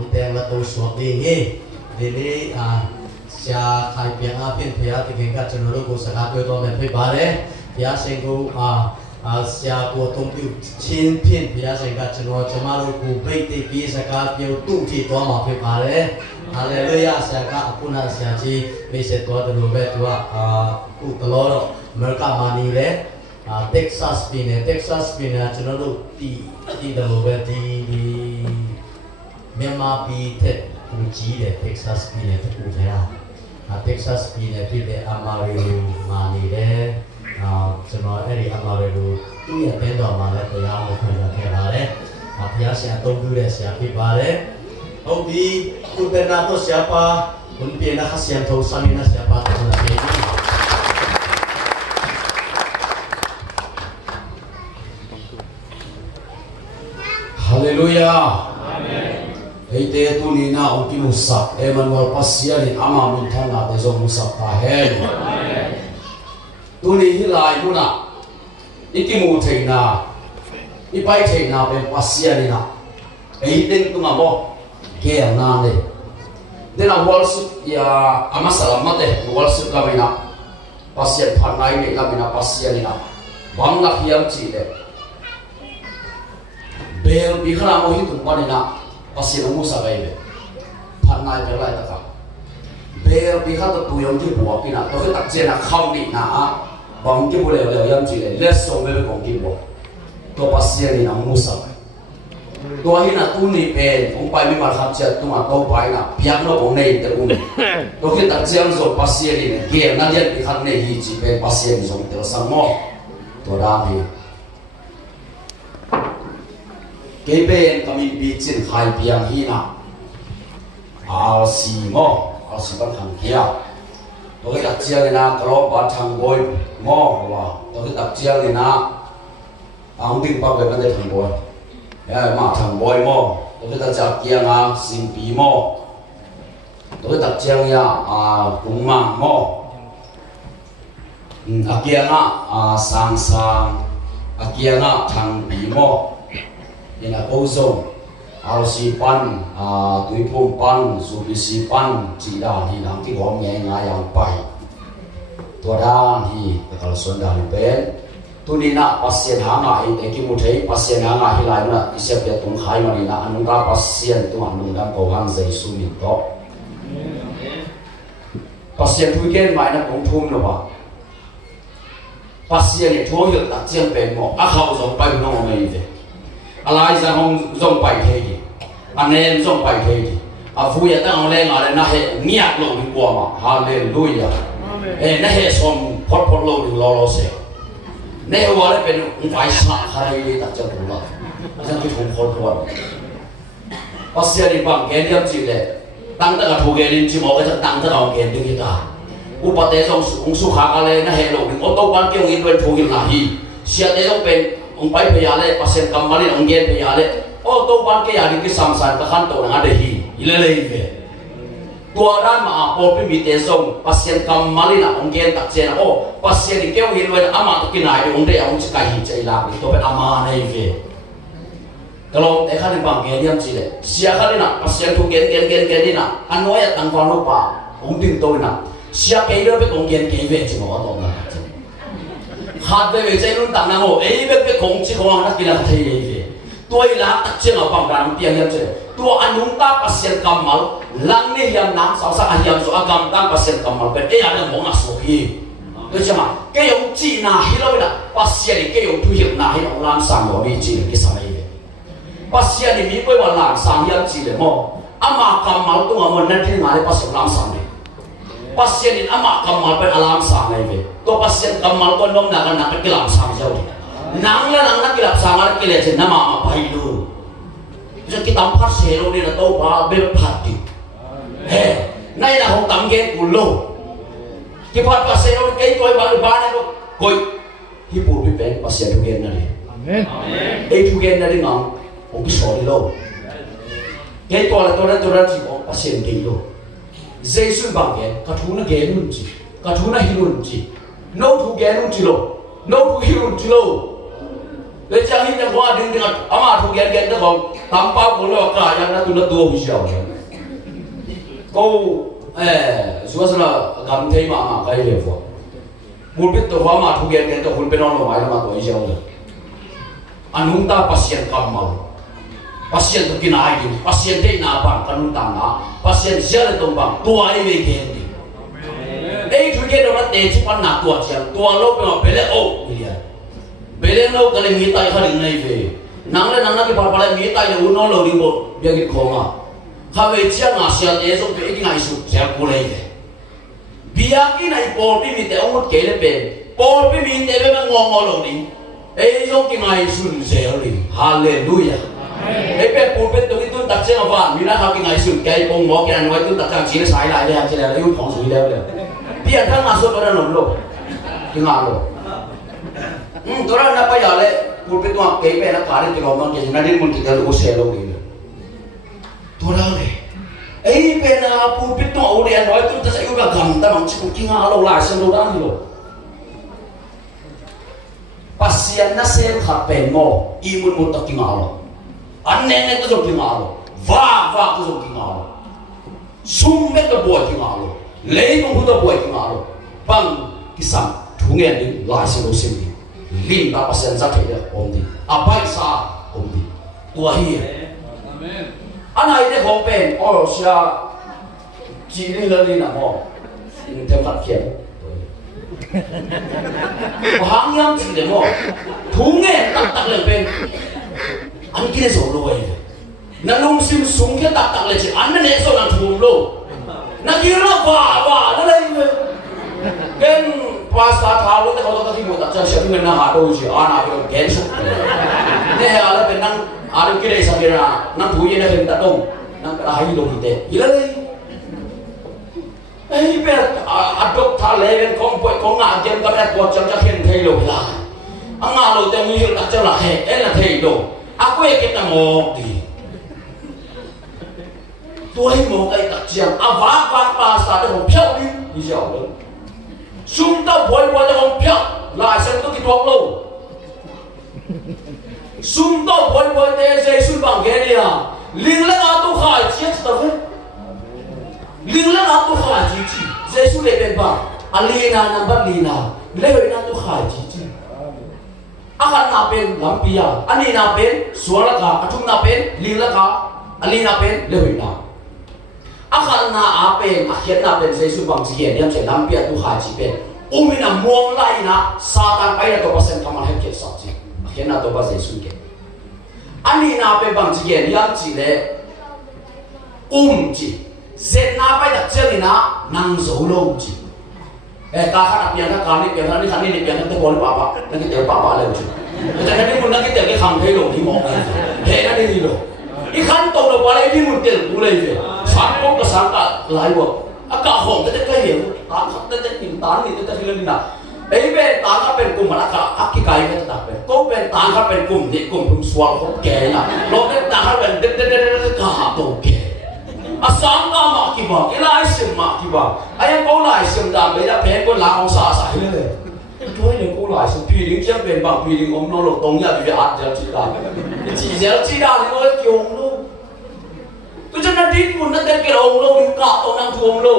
คุณแต่งละตัวสวดดีงี้ดีนี้จะใครเพียงเพียงเพียงที่เก่งกับจนรู้กุศลการตัวมันไปบาร์เลยเพียงเสียงกูจะกูต้องอยู่ชิ้นเพียงเพียงเสียงกับจนรู้จะมารู้กูไปที่พิสการเพียงตุ้งที่ตัวมันไปบาร์เลยฮาเลลูยาเสียกับคุณอาเสียที่ไม่เสร็จตัวตัวรู้แบบตัวกูตลอดเมื่อกี้มานี่เลยTexas ปีเนี่ยจนรู้ที่ตัวรู้แบบที่เมียนมาปีเท็ดกูจีเลย Texas ปีเนี่ยที่กูเทียTexas ปีเนี่ยที่เดอามาริลูมานี่เลยจนว่าอามาริลูตัวอย่างเป็นดอกมาเลยตัวอย่างเราควรจะแค่ละเลยพี่อาเสียต้องดูเลยเสียพี่บาเลยเอาดีคุณเป็นนักตัว siapa คุณเป็นนักเสียงโทสามีนัก siapa ตัวนั้นเองฮาเลลูยาเฮ้ยเตตุนีน่าองค์มุสักมันวอลปัสยานิอามามินทันนาเตจงมุสักตาเฮนตุนีฮิลายมุนะอิกิมูเทนาอิไปเทนาเป็นปัสยานินะเฮ้ยเต็งตุงอ่ะบ่เกี่ยงนานเลยเดี๋ยวเราวอลสุดยาอามาสลามัดเลยวอลสุดก็ไม่นะปัสยาพันนายเนี่ยก็ไม่นะปัสยานินะบังนักยามจีเลยเบลบิขราโมหิตุปานินะปัสยามุสาไกเบพันนายเป็นไรตะครับเบลบิขราตัวตุยองที่บัวกินะตัวที่ตักเจนะเข้าดินะบังที่บุเล่เลยยามจีเลยเลสโซเบลของกิบัวตัวปัสยานินะมุสาไกตัวหินะตุนี่เป็นองไปไม่มาขับเจ็ดตัวตัวไปนะเพียงเราองในแต่อุ้มตัวที่ตักเจนะส่วนปัสยานินะเกี่ยนั่นยันบิขราเนี่ยฮีจีเป็นปัสยานิส่งเตอสังโมตัวดามีเก็บเป็นกมีบิจินหายเพียงหินะอาสีโมอาสีบังคังเฮียตัวที่ตักเจียงนะกรอบบัดทางบอยโมว่าตัวที่ตักเจียงนะอังดิ้งปักไปมันได้ทางบอยมาทางบอยโมตัวที่ตักเจียงนะสิงปีโมตัวที่ตักเจียงyaกุมารโมอาเกียงนะสังสังอาเกียงนะทางปีโมนี่นะโกโซอาสีปันตุยพุ่มปันสุบิสีปันจีดานี่นะที่หอมแง่งายังไปตัวด้านที่แต่kalauส่วนด้านเป็นตัวนี้นะปัสเซียนหางาไอ้กิมุเทปัสเซียนหางาที่ไรนะที่เสียเปียตุงขายมานี่นะอันนั้นก็ปัสเซียนตัวอันนั้นก็หันใจสุมิตโตปัสเซียนทุกเกณฑ์หมายนะผมทุ่มหรือเปล่าปัสเซียนเนี่ยทั่วยุคตัดเจียงเป็นหมอเขาส่งไปน้องไม่ได้อะไรจะห้องส่งไปเที่ยอันนี้ส่งไปเที่ยฟูยตั้งเอาแรงอะไรนะเฮเงียบลงดีกว่ามาฮาเลลูยานะเฮส่งพอดลงถึงรอเสียเนี่ยว่าได้เป็นฝ่ายสาขาเลยตัดจังหวะจังที่ถูกคนคนปัสยานิบังเกณฑ์ยังจีเลยตั้งแต่กับถูกเกณฑ์จีหมอก็จะตั้งแต่เอาเกณฑ์ดึงที่ตาอุปเทศองสุขาอะไรนะเฮลงถึงออโต้บันเกี่ยวกับเป็นถูกยิงหน้าฮีเสียเดี๋ยวเป็นองไปพยาเลpasien kembali onggen payale auto ban ke yari ki samsan ka khan to na de hi ilele ve tua dan ma apo pi mi te song pasien kembali na onggen tak chen o pasien ke wi lo ama to kinai de ongde ang chikai hi chai la to pe ama nei ve kalau te khan bang ke diam chi le sia khan na pasien tu gen ni na anoya tang fa lo pa ong ting to na sia ke lo pe onggen ke ve chi mo to na hạt về dây luôn tặng năng hồ ấy biết cái khống chỉ không ăn kia là thấy gì tôi là tất nhiên ở bằng đàn tiền hiểm chứ tôi ăn uống ta pasien cầm mal lăng này hiểm nắng sao sao hiểm rồi cầm ta pasien cầm mal bên đây là món ăn số hi được chưa mà cái ông chỉ na hi rồi là pasien cái ông thu hiểm na hi ông làm sang rồi đi chỉ cái sao này pasien thì mình bây giờ làm sang hiểm chỉ để mò ama cầm mal tôi mà nên thế nào để pasien làm sang này pasien ini ama kamal pen alam sang ai ve to pasien kamal ko nom na kilap sang jau nang na kilap sang ar kile chen nama ma pai lu je kita empat selo ni na to ba be phati he nai na hong tam gen ku lo ki phat pasien ro ke koi ba na ko koi hi pu bi pen pasien tu gen na ri amen e tu gen na ri ngam o ki so ri lo ke to la ji ko pasien ke lo Jesus banggen, katuna genun ji, katuna hilun ji, no tu genun ji lo, no tu hilun ji lo. Lepas ini yang gua dengan ama tu gen tu kau tắm bao cũng lo cả yang nó tu nó tua hủy diệt câu chúa sẽ là cảm thấy mà cái gì vậy muốn biết tôi hóa mà thu tiền cái tôi muốn biết nó là mai mà tôi hủy diệt rồi anh chúng ta pasien cầm màu pasien tu kina ini pasien dei na bang kanun ta na pasien jale tong bang tua ai ve ke ni ei thu ke do na te chi pan na tua chiang tua lo pe ma bele o ilia bele lo ka le mi tai ha ring nei ve nang le nang na ki pa pa le mi tai le u no lo ring bo bia ki khong a kha ve chiang a sia te so pe ki ngai su sia ku le ve bia ki nai por pi mi te ong ke le pe por pi mi te be ma ngo lo ring ei so ki ngai su se ri hallelujah ấy bé phụ bên tôi tôi đặt trên vào mình đã học cái ngày sửa cái bông mỏ cái nói tôi đặt trang trí nó sai lại đây chỉ là lấy phòng sửa đây rồi bây giờ thằng nào sửa tôi đã nộp luôn cái ngàn rồi tôi đã bây giờ đấy phụ bên tôi học cái bé nó cả đến cái lòng cái nó đến một cái nó xe luôn đi tôi đã đấy ấy bé nó phụ bên tôi ở đây nói tôi sẽ yêu cả gầm ta bằng chịu cái ngàn lâu lại xem đâu đã rồi pasien nó xem khắp bên mỏ imun một tập cái ngàn rồi anh này tôi dùng tiếng Áo, va tôi dùng tiếng Áo, sum mấy cái bùi tiếng Áo, lấy công phu bùi tiếng Áo, bằng cái sản thu nghe đi lại xin lỗi xin đi, linh đã bắt sen ra thế đấy, ôm đi, bay xa ôm đi, tua hi, anh này để không bên, ở xa chỉ đi lên đi nào mò, theo phát triển, hàng nhang chỉ để mò, thu nghe tắc lên bên. Anh kia rồi rồi, nó lung sim súng cái tạc lại chỉ anh nó nè rồi làm thùng luôn, nó kia nó vả nó đây rồi, cái pasta tháo luôn, cái họ khi một tạc chân sẽ mình nó hạ đôi chỉ anh nào cái kén sụp, thế là bên năng anh kia đây sao kia ra, năng thú gì nó hình tạc đông, năng cái hay đồ gì thế, gì đấy, ấy bây anh đốt tháo lấy bên con ngã trên cái này quạt chân cho hiện thay rồi là, anh ngã rồi thì mình đặt cho là hệ, ấy là thay đồ. Aku yang kita ngopi, tôi mau cái đặc trưng, vác pasta để hồng phiêu đi dạo đó, chúng ta bồi để hồng phiêu, lại xem tôi cái thuốc lâu, chúng ta bồi để dây xuân bằng cái gì à, linh lên áo tôi khai chết tao hết, linh lên áo tôi khai chi, dây xuân để bên bằng, Alina number Lina, lấy về tôi khai chi. Akan napen lampia, ani napen suara ka, atung napen lila ka, ali napen lewina. Akan na apen, akhir napen saya subang sian, dia macam lampia tu haji pen. Umina muang lai na, satan payah tu pasal kamar heket sahaja. Akhir na tu pasal suke. Ani napen bang sian, dia macam ji, set napen tak ceri na nang solo ji. Kakak yang nak kali ni yang tu boleh papa, nanti dia papa lagi. Jadi ni pun nanti dia kham thay lo di mong ni, hei nanti ni lo. Ikan tu lo boleh di mutil boleh je. Sampai ke sangka layu, agak hong kita kaya, tak kita intan ni kita hilang ni. Ibe tangkap penkum mana kak aki kaya kita tak pen. Kau pen tangkap penkum ni kum sual kau kaya. Lo pen tangkap pen kah tu kaya. Asam ka mak kiba, ilai sim mak kiba. Ayam kau lai sim dah, beda pen kau lang sa le. Thôi đừng kau lai sim, phi đinh chắc bên bằng phi đinh ông nó lột tông nhà bị ạt giờ chỉ đào thì nó kiều luôn. Tu jangan din pun nak terkira ông lo, di kak tu nang tu ông lo.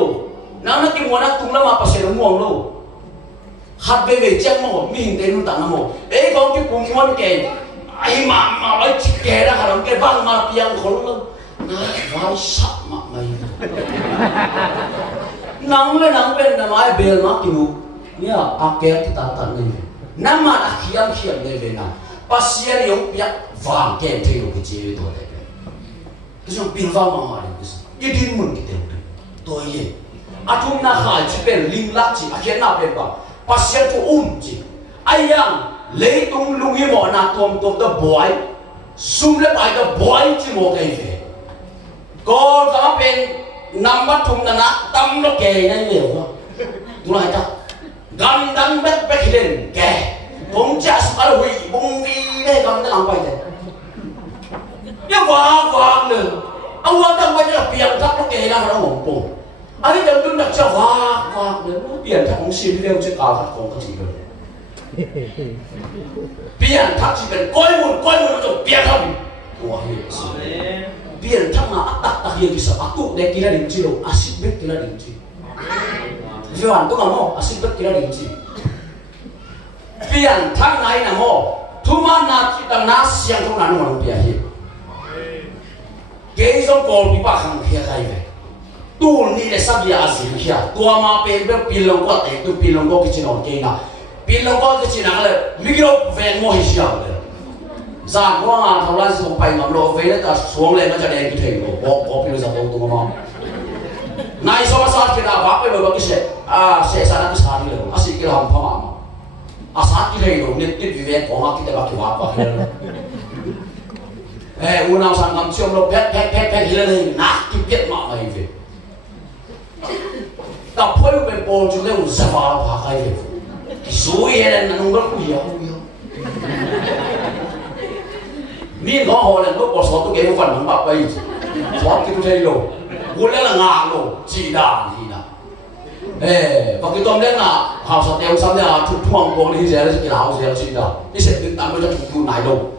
Nang nak kimu nak tung lama pasal ông lo. Hat bebe chắc mau, mi hình tên tak namo. Kau ki kumon ke, ai mak ai cike dah kalau ke bang mak yang kolong. Why shut mak mai? Nang ben nama bel mak kimu. Ni akhir kita tak ni. Nama akhiam ni bena. Pasien yang piak vang ke tu yang kecil tu ada. Kisah pilva mama ni kisah. Ini mun kita tu ye. Atum nak haji pen ling lak ci akhir nak pen ba. Pasien tu ci. Ayang leitung lungi mo na tom the boy. Sum le pai the boy ci mo kai ve. Ko ka pen number tum na tam lo ke na ye wa. Tu lai ta. Gam dang bet len ke. Bung jas al hui bung vi le gam dang pai de. Ya wang le. Awak dang pai la piang tak lo ke la ro pong. Anh đừng đứng đặt cho hoa đến biển thác cũng xin leo trên cao thác không có gì đâu biển thác chỉ cần coi một nó rồi biển không tua hi si pian thang na tak hi ki sa aku de kila dim chi lo asik bet kila dim chi Joan tu ngamo asik bet kila dim chi pian thang nai na mo thuma na chi tang na siang thong na no pia hi ke zo ko bi pa khang khia kai ve tu ni le sabia azin khia tua ma pe be pilong ko te tu pilong ko ki chi no ke na pilong ko ki chi na le mi ki ro ve mo hi sia le za ko nga thau la song pai ngam lo ve le ta suang le ma cha de ki thei lo bo pi lo za bo tu ma nai so ma sa ki na ba pe lo ba ki se se sa na ki sa ni le asi ki ram pha ma sa ki thei lo ni ti vi ve ko ma ki te ba ki wa pa le u nào sang ngắm chiom lo pet hi le ni na ki pet ma mai ve ta phoi pe po chu le u sa va pa kai ve ki su ye le na nong ga ku ya mi ngõ hồ là lúc bỏ số tôi kêu phần nó bạc bay số cái tôi lo buôn lên là ngà lo chỉ đàn thì nè và cái tôm lên là hào sạt đeo xăm là chụp thuồng của đi giờ là cái lão giờ chỉ đàn đi sẽ đến tám mươi trăm chục này đâu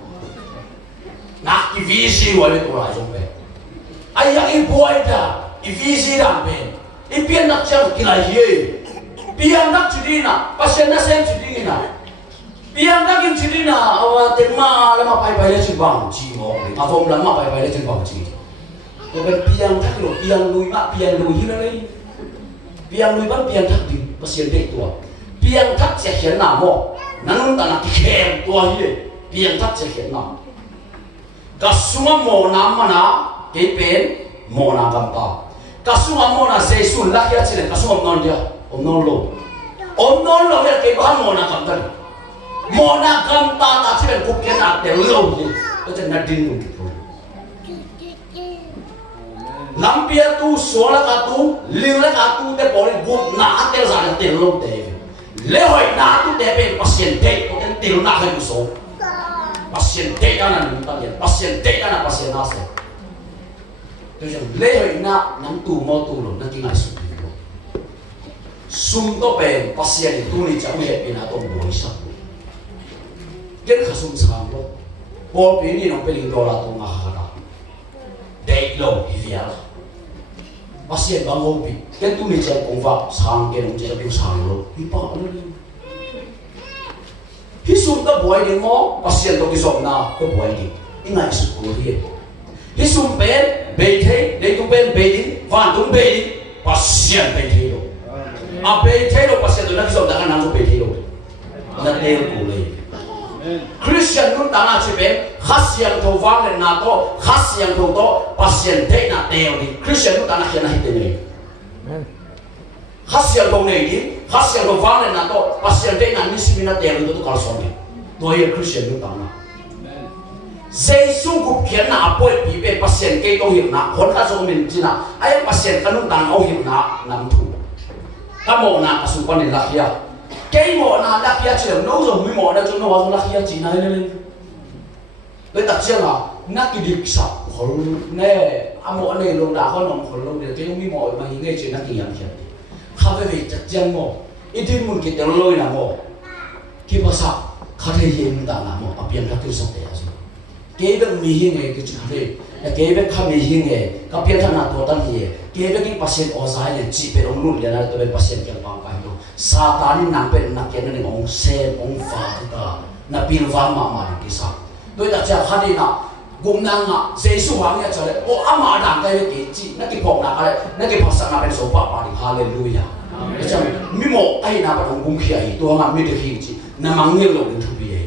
nát cái vi si gọi là tôi lại trong về ai yang im boy da cái vi si đàn về cái biên nát chân cái này gì biên nát chỉ đi nè pasien nát xem chỉ đi nè biang dah kim ciri na awak tema lama pai le cimbang ci mo avom lama pai le cimbang ci ko ben biang thak lo biang lui ma biang lui hi le biang lui ban biang thak di pasien de tua biang thak se hian na mo nanun ta na khem tua hi biang thak se hian na kasuma mo na mana ke pen mo na gam ta kasuma mo na se sun la ya chile kasuma non dia non lo ya ke ba mo na gam ta Mona gam ta chỉ cần cục kiến ạt để lâu gì, đó chính là điên luôn thôi. Lắm bia tu số là cả tu, liu là cả tu để bỏ đi gục nã để ra là tiền lâu để, lễ hội nã tu để bên pasien để, có cái tiền nã hay một số, pasien để cái này mình ta biết, pasien để cái này pasien nã sẽ, tôi rằng lễ hội nã nắm tu mò tu rồi, nó cái này sụp đi rồi, sum to bên pasien tu này chẳng biết bên nào tôi bồi sao. Cái khá sung sáng đó bố bí này nó phải linh đô là tôi ngạc hả đấy lâu thì việc bác sĩ bằng ngô bí cái tôi này chạy cũng vào sáng cái nó chạy biểu sáng luôn đi bỏ nó đi khi sung ta bồi đi mò bác sĩ tôi cái sọm nào tôi bồi đi cái này sự cố thiệt khi sung bên bê thế để tôi bên bê đi và tôi bê đi bác sĩ bê thế rồi bê thế rồi bác sĩ tôi nói cái sọm đã nằm trong bê thế rồi nó đều cố lên Christian nun tana chibe khasiang tho wang le na to khasiang tho to pasien te na teo di Christian nun tana khian hi te nei khasiang tho nei di khasiang tho wang le na to pasien te na ni simi na teo do to kal som ni to ye Christian nun tana Jesus gup khian na apoi pi be pasien ke to hi na khon ka so min chi na ai pasien kan nun tana au hi na nam thu ka mo na ka su pan ni la khia cái mỏ nào đặc biệt chỉ là nấu rồi mới mỏ đã cho nó vào đặc biệt chỉ này lên lấy đặc trưng à nát cái địch sập hồn nè mỏ này luôn đã con nòng hồn luôn để cái mới mỏ mà nghe chuyện nát cái gì vậy không phải vì đặc trưng mỏ ít đi muốn cái tiếng lôi là mỏ khi mà sập không thể hiện ra là mỏ biến ra cái sập đấy à cái bên mi hiện cái chuyện này cái bên không mi hiện cái biến thành làตัวตั้งhiện cái bên cái pasien ở dài này chỉ bên ông luôn liền làตัวbên pasien cái bang cái Satan nang pen nak kena ni ong se ong fa kita na pilva ma ki sa doi da cha khadi na gum nang nga jesu wang ya chale o ama dang kai ki chi na ki phok na kai na ki phok sa na pen so pa pa ni hallelujah cha mi mo ai na pa dong gum khi ai to nga mi de khi chi na mang ngel lo thu bi ai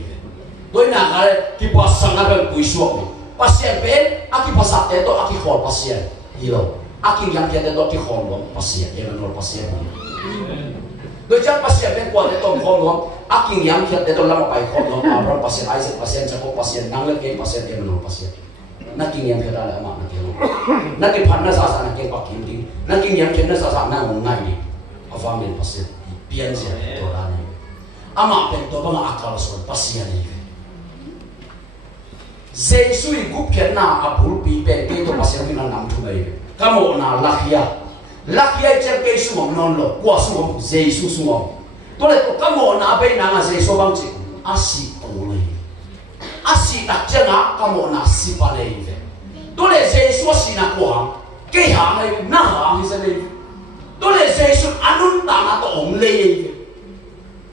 doi na kai ki pa sa na pen pui suak ni pasien pen aki pa sa te to aki khol pasien hilo aki yang te to ki khol lo pasien e no pasien đôi chắc pasien bên quan để tôm khom luôn, kinh nghiệm khi để tôm làm bài khom luôn, rồi pasien ai sẽ pasien chắc có pasien năng lực cái pasien em nó pasien, nãy kinh nghiệm khi đó là mà nãy cái luôn, nãy cái phần nó sao sao nãy cái bạc kim đi, nãy kinh nghiệm khi nó sao sao nãy ông ngay đi, ở phòng bên pasien, biến gì đó là này, ama bên tôi bằng akal rồi pasien này, Jesus gup kena apul pi bên cái tôi pasien mình nằm thu này, kamu na lakia lakia chen ke su mom non lo kwa su mom Jesus su mom to le to ka mo na be na nga Jesus bang chi asi ko le asi tak janga kamo na sipane ve to le jesu si na ko hang ke hang ai na hang hi se le to le jesu anun ta na to ong le ve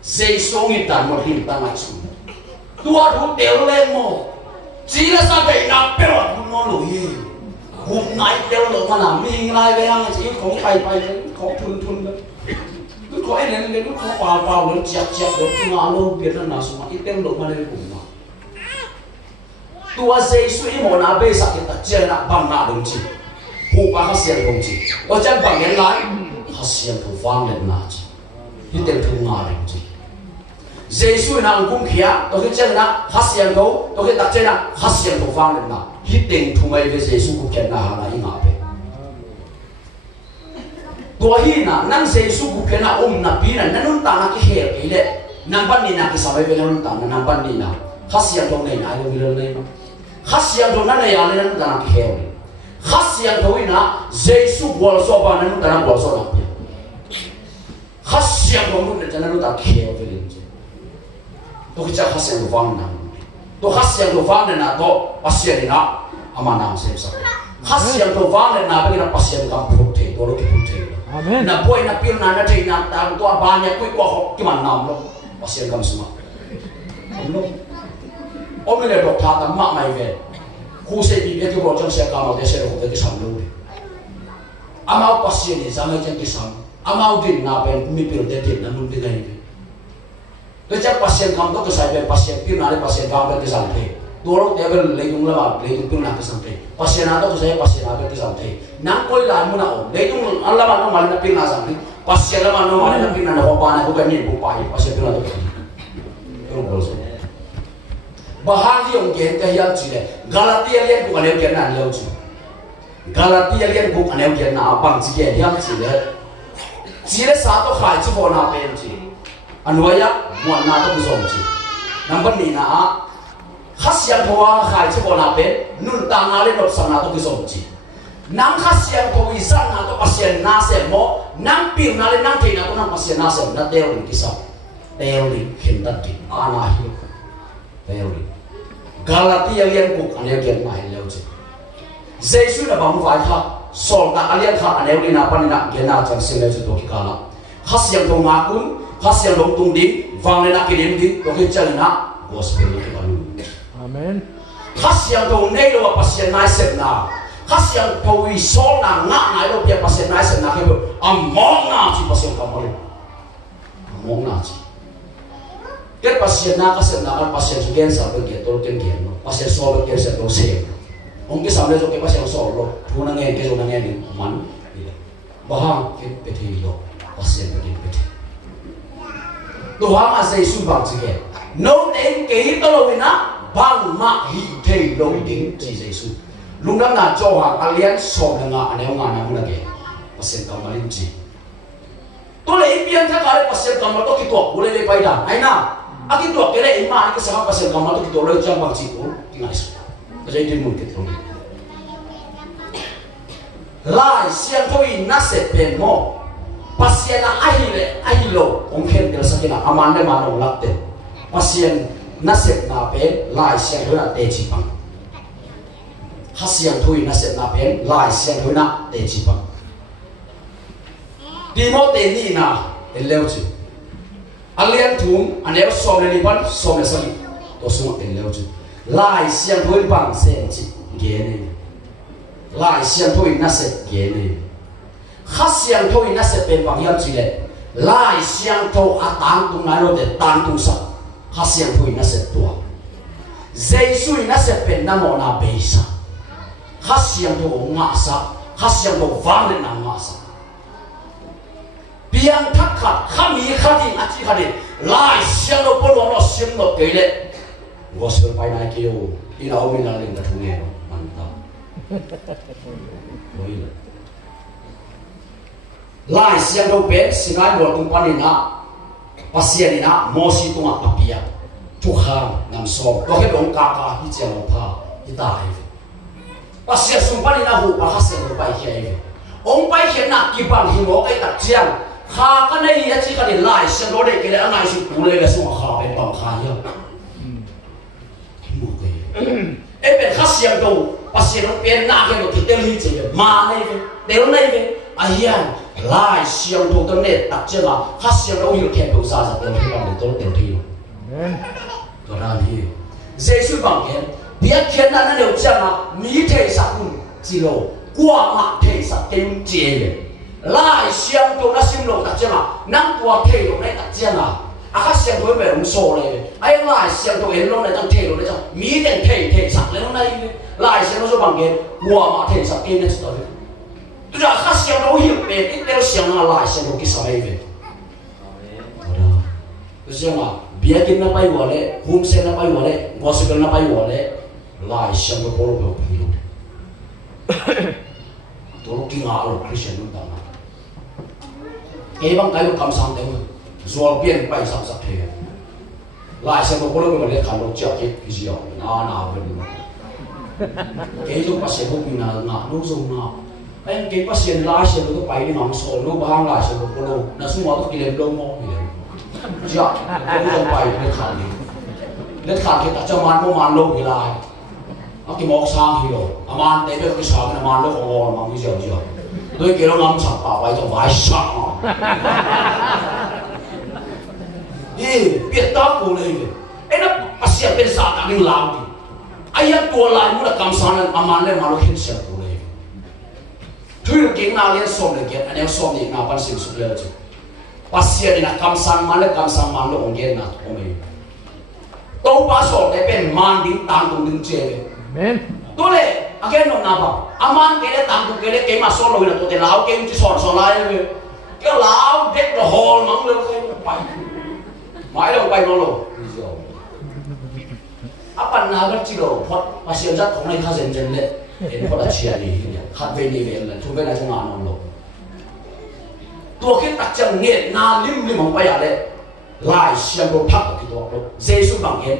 jesu ngi tan mo him ta ngai su tua thu tel lên mo chỉ là sao vậy na pe wa thu no lo ye hôm nay tel lo mà làm mình lại về ăn chỉ không phải không thun cứ có anh lên cứ có vào nó chặt nó cứ ngã luôn biết là nào xuống ít tel lo mà lên cùng mà tua Giêsu ý một na bê sạc cái tật chơi na bằng na đồng chí phụ ba hát xiên đồng chí ở chân bằng cái lái hát xiên thủ vang lên na chỉ ít tel thu ngã đồng chí Giêsu na ông cũng kia tôi cái chân na hát xiên đâu tôi cái tật chơi na hát xiên thủ vang lên na ít tel thu ngay với Giêsu cũng kia na hàng na ý ngã bê tua hi na nang Giêsu cũng kia na na pi na nung ta na cái heo cái lệ nang ban ni na cái sao về nung ta na nang ban ni na hát xiên đâu này na ai đâu biết này hát xiên đâu này ai lên ta na cái heo hát xiên đâu na Giêsu buat so ba nung ta na buat so na hát xiên đâu nung ta na nung ta cái heo về lên tôi cái chắc hát xiên đâu vang na tôi hát xiên đâu vang na tôi hát xiên na ama nam xem sao hát xiên đâu vang na bây giờ hát xiên cầm phục thế tôi lúc cái phục thế Amen. Na boy na pil na train na tang tua ba nya kui kwa hok ki man nam lo pasien kam suma om lo om le dok tha ta ma mai ve khu se bi ve ki bo chang se ka ma de se ko de sam lo amau pasien ni zama chen ki sam amau din na pen mi pil de din na nun de ngai to cha pasien kam to ka sai ve pasien pil na le pasien ka ve ki sam the Dulu dia berlindung lama, berlindung tu nak kesampai. Pasien atau saya pasien atau kesampai. Nang koi lah muna om, berlindung Allah mana malu nak pilih sampai. Pasien lah mana malu nak pilih nak apa nak bukan ni bupai. Pasien tu nak tu. Itu boleh. Bahan yang kita yang cile, Galatia yang bukan yang kita nak lewat. Galatia yang bukan yang kita nak abang cile yang cile. Cile satu khai cipon apa yang cile. Anuaya muat nak tu besom cile. Nampak ni nak. Khasian thua khai che bona pe nun ta nga le not sang na to kisom chi nang khasian ko isan na to pasien na se mo nang pil na le nang the na to nang pasien na se na teo ni kisam teo ni khin ta ti ana hi teo ni Galatia yang ku ane gen mai leo chi Jesu na bang vai kha sol na alian kha ane ni na pan na gen na chang sin le to ki kala khasian to nga kun khasian dong tung di wang le na ki dim di to ki chal na gospel ki balu Amen. Khasian to nei lo pasien nai sep na khasian to wi sol na nga nai lo pia pasien nai sep na ke among na chi pasien ka mo among na chi ke pasien na ka sep na ka pasien gen sa ke to ken gen no pasien sol ke se to se ong ke samle so ke pasien sol lo thu na nge ke so na nge ni man bahang ke pe thi lo pasien pe pe to ha ma sei su bang chi ke no ten ke to lo na bang ma hi thei lo ding chi Giêsu lung nam na cho ha alian so na nga aneu nga na mu na ke pasien ka malin chi to le pian tha ka le pasien ka ma to ki to bule le pai da ai na a ki to ke le ima ni ke sa pasien ka ma to ki to le chang bang chi ko ti ngai su ka jai din mu ke to lai sian thoi na se pen mo pasien na ai lo ong khen del sakina amande ma no lakte pasien na sep na pen lai siang thoi na te chi pang ha siang thoi na sep na pen lai siang thoi na te chi pang di mo te ni na te leo chi alian thum aneu som le ni ban som le sali to sum te leo chi lai siang thoi pang sen chi ge ne lai siang thoi na sep ge ne ha siang thoi na sep pen pang yam chi le lai siang tho atang tung na lo te tang tung sa khasian thui na se tua Giêsu na se pen na mo na beisa khasian to nga sa khasian to wang le na nga sa pian thak khat khami khati ati khadi lai sian lo pon lo sim lo ke le gospel pai na ki yo ina o min la ling da thunge man ta oi lai sian to pe singai lo tung panin na pasien ina mosi tunga apia tuhan nam som ko ke dong ka hi chelo pha hi dai pasien sumpani na hu pa hasen lo pai ke ong pai ke na ki bang hi mo kai tak chiang kha ka nei ya chi ka ni lai se lo de ke la ngai su pu le ga su kha pe bang kha ya mo ke em bên khát xiêm đồ bác sĩ nó bên na cái một cái lý gì mà này về đều này về ai hiền lại xiêm đồ tôi này đặt chân là khát xiêm đồ hiểu kèm đồ ra ra đều thi bằng để tôi đều thi tôi ra đi Giêsu bằng cái biết khen nó đều chân là mỹ thể sắc chỉ lộ qua mặt thể sắc tem chế lại xiêm đồ nó xiêm đồ đặt chân là năng qua thể đồ này đặt chân là khát xiêm đồ về ông sổ này ai lại xiêm đồ hiện lúc này trong thể đồ này trong mỹ đèn thể sắc lên lúc này lại xiêm đồ bằng cái qua mặt thể sắc tem này rồi tôi ra khát xiêm đồ hiểu về ít đeo xiêm là lại xiêm đồ cái sao về tôi xem là biết cái nó bay vào đấy hôm sen nó bay vào đấy gospel nó bay vào đấy lại xiêm đồ bolo bolo tôi lúc kinh ngạc rồi Christian lúc đó cái băng cái lúc cầm sang đấy rồi biến bay sang sắp thế lại xem một lúc mà lấy khăn lúc chợ cái gì đó nào bên cái lúc bác sĩ không là lúc dùng nào anh cái bác sĩ lại xem lúc bay đi nằm sổ lúc băng lại xem một lúc là số mọi cái lên đông mò vậy dạ cái lúc bay lên khăn thì ta cho man lâu thì lại cái mọc sang thì rồi man để cái sang cái man lúc ngon mà cái gì đôi khi nó ngắm sạc bảo vậy cho vài sạc biết tao cô này ấy nó bác sĩ bên xã đã đi làm đi ai ăn tua lại muốn là cầm sang lên aman lên mà nó hiện sẽ cô này thứ kiện nào liên xóm này kiện anh em xóm này nào bác sĩ sụp lên chứ bác sĩ này là cầm sang mà nó ổn định nào cô này tôi bác sĩ này bên man đi tăng cùng đứng chơi tôi này again nó nào bảo aman cái này tăng cùng cái mà xóm rồi là tôi để lão cái chỉ xóm lại cái lão biết là hồn mắng lên cái bay mãi đâu bay nó rồi apa nào cái chỉ đồ phật mà xem rất không này khá dần dần lên đến phật là chia đi khát về đi về là chúng bên này chúng nào nó rồi tôi khi đặt chân nghe na lim không bay à đấy lại xem đồ thắc cái đồ đó Giêsu bằng cái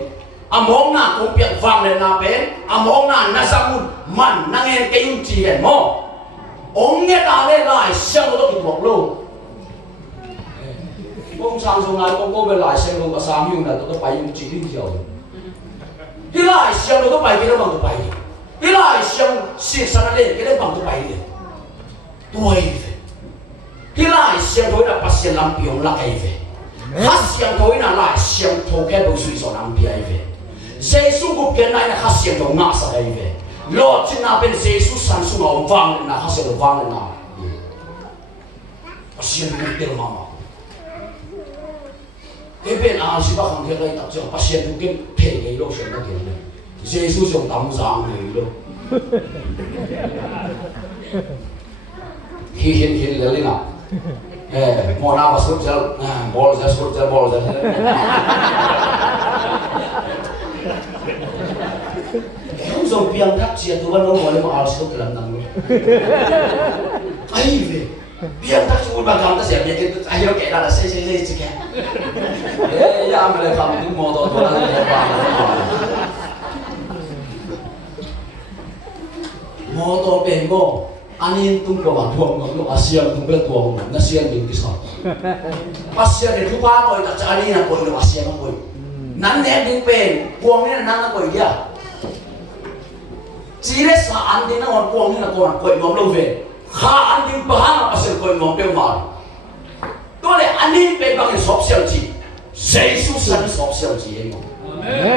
mong na cũng biết vang lên na bên mong na samun man na nghe cái yung chỉ về mò ông nghe ta đây lại xem đồ cái đồ luôn ông sang xuống lại cô về lại xem đồ sáng nhưng là tôi bay yung chỉ đi rồi đi lại xem đồ bay cái đó bằng tôi bay đi lại xem xịt sang lên cái đó bằng tôi bay đi tôi đi lại xem tôi đã bắt xem làm biểu là cái về hát xem tôi là lại xem tôi cái đồ suy so làm bia về Giêsu cũng cái này là hát xem tôi ngã sa cái về lo chỉ là bên Giêsu sang xuống ông vang lên là hát xem tôi vang lên nào xem tôi tiếng mama cái bên chỉ bắt hàng thế này tập cho bắt xem tôi cái thể cái lô xem nó kiểu này Giêsu dùng tắm giang này luôn hiện lên nào mau nào sốt gel bol gel không dùng piang thắt chia tôi vẫn không nói mà ao sốt làm năng luôn ai về piang thắt chúng ta làm ta sẽ biết cái ai nó kể ra là xây chứ kìa ya mà lại làm những mô tô tôi là mô tô bền mô anin tung ko ba thuang ngom lo asian tung be tuang na sian bin ki sa asian ni thupa ko ta chani na ko lo asian ko nan ne ding pen kuang ni na ko ya chỉ để sa an din na on kuang ni na ko ngom lo ve kha an din ba na asian ko ngom pe ma to le anin pe ba ki sop xiao ji Giêsu san sop xiao ji ai mo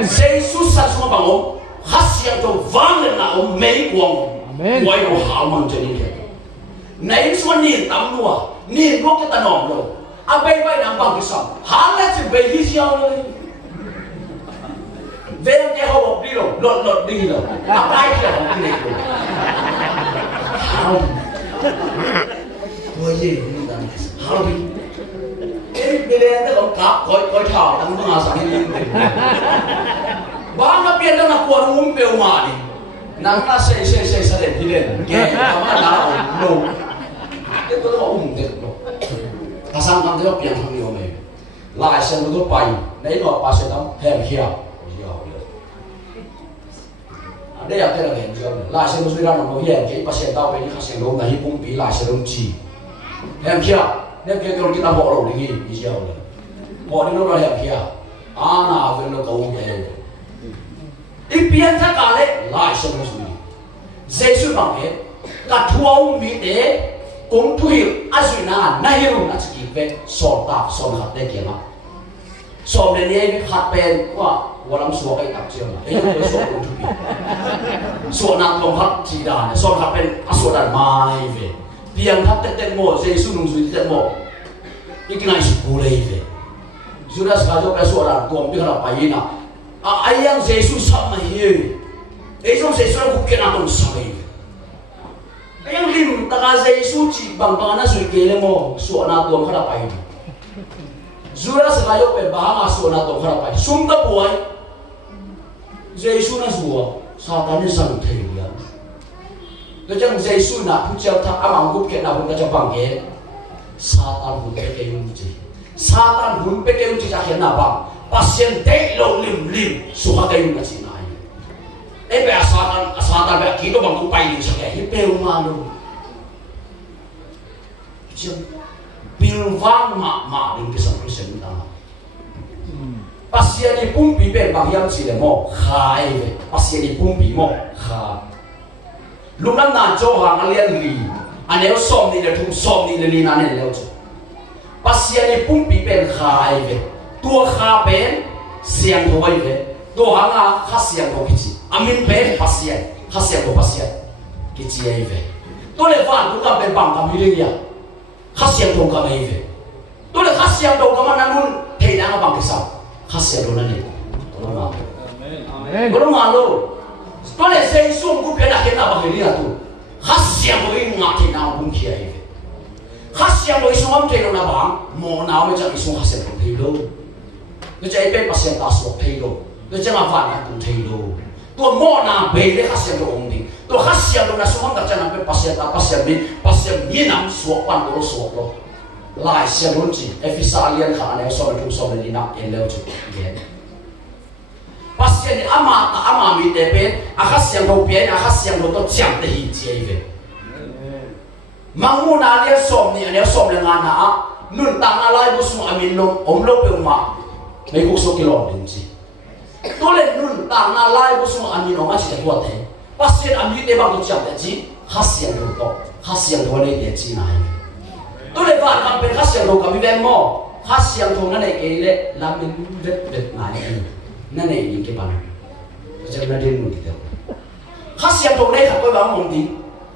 Giêsu san so ba ngom hasian to vang le na o mei kuang quay đồ hảo mong cho nên nãy số niên tắm lúa niên lúc cái ta nòng rồi bay bay nằm bằng cái sòng hắn là chỉ về đi siêu thôi về cái hộp đi rồi lột đi rồi bay cái hộp đi rồi hảo thôi gì hảo đi cái đây nó còn cá coi thảo tắm nó sao đi bán nó biến nó là quần uống bèo mà đi nắng ta xây lên thì lên kẻ nó mà đá đủ cái tôi nó ủng được rồi ta sang thằng thế biển thằng nhiều này lại xem nó bay đấy nó ba sẽ đóng hẻm kia đây là cái là hẻm kia lại xem nó suy ra nó hẻm cái ba sẽ tao bên cái xem nó là cũng bị lại sẽ đông chỉ hẻm kia nếu kia cái ta bỏ đầu đi gì rồi bỏ đi nó là hẻm kia nào về nó cầu về ipian tha ka le lai so mo sui Jesus bang he ka thuau mi de kong thu hi azuna na hiru na chi ve so ta so na te ke ma so le ne khat pen wa walam so kai tak chiam e yo so kong thu bi so na tong hat chi da ne so khat pen aso dan mai ve piang hat te mo Jesus nung sui te mo ikinai su ko le ve Judas ka jo ka so ra tuam bi khala pai na ayang Jesus sa ma hi Jesus Jesus ku ke na tong sa mai ayang lim ta ka Jesus chi bang bang na sui ke le mo so na tuam khala pai Judas ka jo pe ba ma so na tong khala pai sum ta puai Jesus na suwa Satan ni sang thei ya to chang Jesus na pu chau tha amang ku ke na bu ka cha bang ke Satan bu ke ke yun chi Satan hun pe ke uci sakit napa pasien dek lo lim suka ke yun kasi nai be Satan be kito bang tupai lim sakit hipe umalo jam bilwang ma lim kisah Kristen ta pasien di pumpi be bang yam si le mo khai be pasien di pumpi mo kha lunam na jo hang alian li aneo som ni le thum som ni le li na ne le pasien ni pumpi pen khai ve tua kha pen siang thoi ve to hanga kha siang to kichi amin pen pasien kha siang to pasien kichi ai ve to le van tu ka pen bang ka mi le ya kha siang to ka mai ve to le kha siang to ka man nun thei na bang kisa kha siang to na ni to ma amen ko ma lo to le sei sum ku pe na ke na ba ke ri tu kha siang to i nga thei na bung ki ai ve khasiam lo isung am thelo na bang mo naw me chang isung khasiam lo thelo no chai pe pasien ta so thelo no chang avan na tu thelo to mo na be le khasiam lo ong ding to khasiam lo na sung am ta chang pe pasien ni nam so pan lo so lo lai siam lo chi efisalian kha ne so le so le dina en lo chi gen pasien ama mi te pe khasiam lo pe khasiam lo to chang te hi chi ai ve mangu na lia som ni ane som le ngana a nun tang alai bu su amin lo om lo pe ma me ku so kilo din chi to le nun tang alai bu su amin o ma chi ko te pasien ami te ba ko cham te chi khasian lo to khasian to le te chi nai to le ba kam pe khasian lo ka mi ben mo khasian to na ne ke le la min vet nai na ne ni ke ba na cha na din mu ti te khasian to le ka ko ba mo ti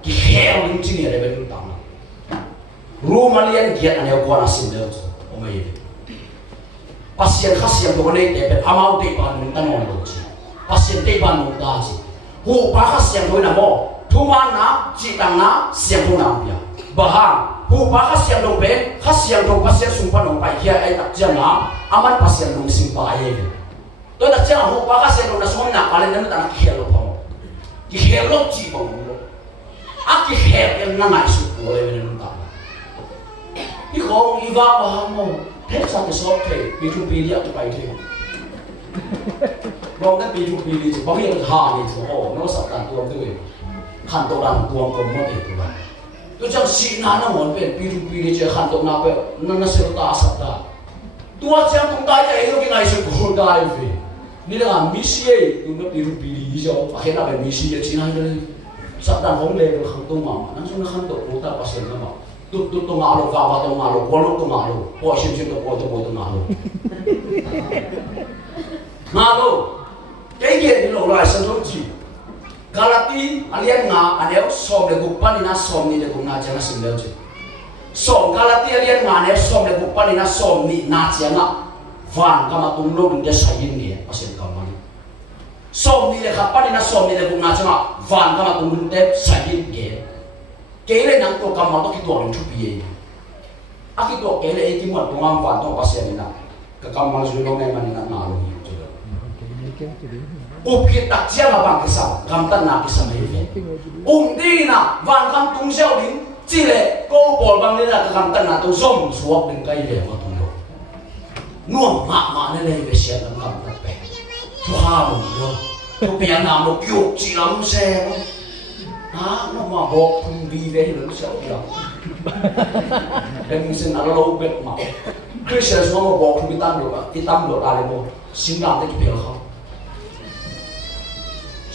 ki heo ni chi ni le ben tang Rumalian giat ane ko na sindel o mai pasien khasiam to ne te amau te ban min tan on lo chi pasien te ban mo da chi hu pa khasiam to na mo thuma na chi tang na siam to na pia baha hu pa khasiam to be khasiam to pasien sung pa no pai hia ai tak jang na aman pasien lung sim pa ai to tak jang hu pa khasiam to na sum na kalen na ta khia lo pa mo ki khia lo chi pa mo a ki khia yang na ngai su ko le ne ta cái con đi vào mà ham mồm thế sao cái shop thì B2B đi ăn bài thì mong cái B2B đi chỉ bao nhiêu hàng thì thôi nó sắp đàn tuồng thôi hàng tổ đàn tuồng còn mất thì thôi tôi chẳng xin nó muốn về B2B đi chơi hàng tổ nào về nó sẽ ta sắp ta tôi chẳng tung tay cái cái này sẽ còn đại vềนี่là Messi tôi nó B2B đi cho và hiện tại Messi chỉ nói là sắp đàn không lên được hàng tổ mà nó chúng nó hàng tổ chúng ta pasien nó mà tu ngalo kawa tu ngalo kolok tu ngalo po sim tu ngalo ngalo cái gì thì lộ lại sân thôn chỉ Galati alian nga aneo som le gupan ina som ni le guna jana sim leo chỉ som Galati alian nga aneo som le gupan ina som ni na jana van kama tum lo din dia sayin ni pasien kama som ni le kapan ina som ni le guna jana van kama tum dia sayin ke kể lên nắng tôi cầm mà tôi cái tuổi mình chụp gì, cái tuổi kể lên cái một tôi ngang vào tôi pasien này nè, cái cầm mà rồi nó này mà nè nào luôn cái đặc chia là bằng cái sao, cầm tân nào cái sao này vậy, đi nè, vàng cầm tung xeo đến, chỉ là câu bồi bằng đây là cái cầm tân nào tôi zoom xuống bên cây về vào tung rồi, nuông mạ này về xe nó cầm tất bể, tôi ham rồi, tôi bây giờ làm nó kiểu chỉ lắm xe nó mà bọc thùng đi về nó sợ kìa em xin nó lâu bệt mà cứ sợ nó mà bọc thùng đi tâm được ra đây bộ xin làm cái việc không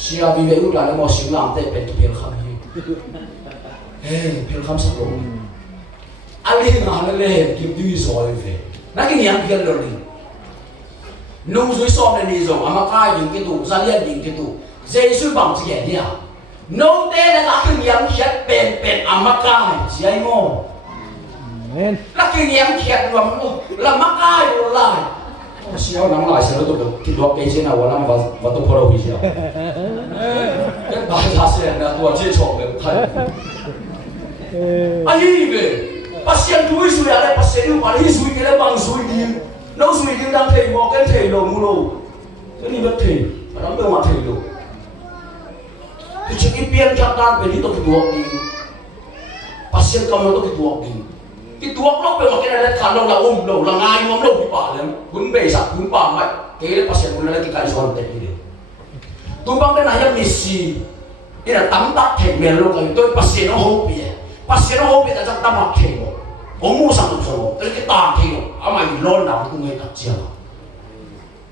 xia vì vậy út là nó xíu làm thế bên tụi phiền khăm hi phiền khăm sắp lỗ anh đi ngả nó lên kiếm duy rồi về nó cái nhàng phiền rồi đi nung dưới xóm này đi rồi mà cái những cái tụ gia liên những cái tụ dây suy bằng gì vậy nhỉ nông tê là cái nhàng khiết bền mà cái gì ai ngô là cái nhàng khiết là mắc ai rồi lại siêu nắng lại sẽ tụi cái đồ cây trên nào làm và tụi phô đâu siêu cái bài giá sẽ là tụi chơi chọn được thay anh về bác sĩ túi suy à đấy bác sĩ nhưng mà đi suy cái đấy bằng suy đi nấu suy đi đang thầy mò cái thầy đồ mua đồ cái gì bất thầy mà đóng đâu mà thầy đồ thì chỉ cái biên chắc đan về đi tụi cái đồ đi bác sĩ cầm nó tụi cái đồ đi cái tuốc lúc bây giờ cái này khăn lâu là lâu là ngay mà lâu bị bỏ lên cuốn bể sạch cuốn bỏ mày cái đấy bác sĩ muốn lấy cái cái xoắn tệ đi tôi bằng cái này em Messi cái là tắm tắt thể mềm luôn rồi tôi bác sĩ nó hô bia là trong tâm học thể một ông mua sang được rồi cái tàn thì ở mày bị lon nào cũng người đặt chiều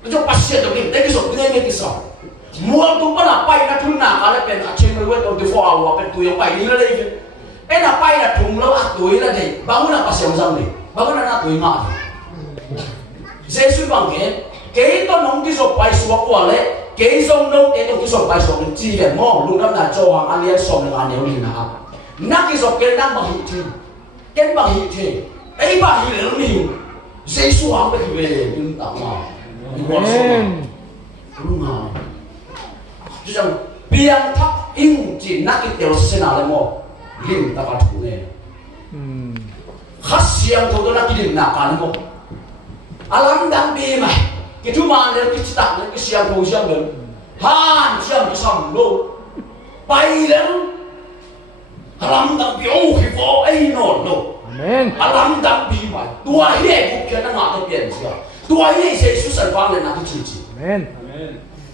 nó cho bác sĩ được cái số cái số mua tôi bắt là bay nó thun nào cái này bên trên người quen tôi cái phò vào bên tôi bay đi nó đây cái là bay là thùng lâu ác tuổi là gì bao nhiêu là bác sĩ ông gì bao nhiêu là tuổi ngọ Jesus bằng cái tôi nông cái số bay xuống qua đấy cái dòng nông cái số bay xuống chỉ để mò lúc đó là cho hoàng anh liên xong là nếu đi nào nát cái số cái năng bằng hữu thiên cái bằng hữu thiên ấy bằng hữu là mình Jesus hoàng về nhưng tao mà đúng không chứ rằng biang thắc in chỉ nát cái điều sẽ nào lại mò lim ta phát thủ này khát xiang thôi tôi đã kí điểm nào cả nữa alam đang đi mà cái thứ mà này cái tặng cái xiang thôi xiang được han xiang cái sầm lô bay lên alam đang biểu khi phố ấy nổ nổ alam đang đi mà tua hiệp cuộc kia nó ngã tới biển chưa tua hiệp sẽ xuất sản vang lên nào cái gì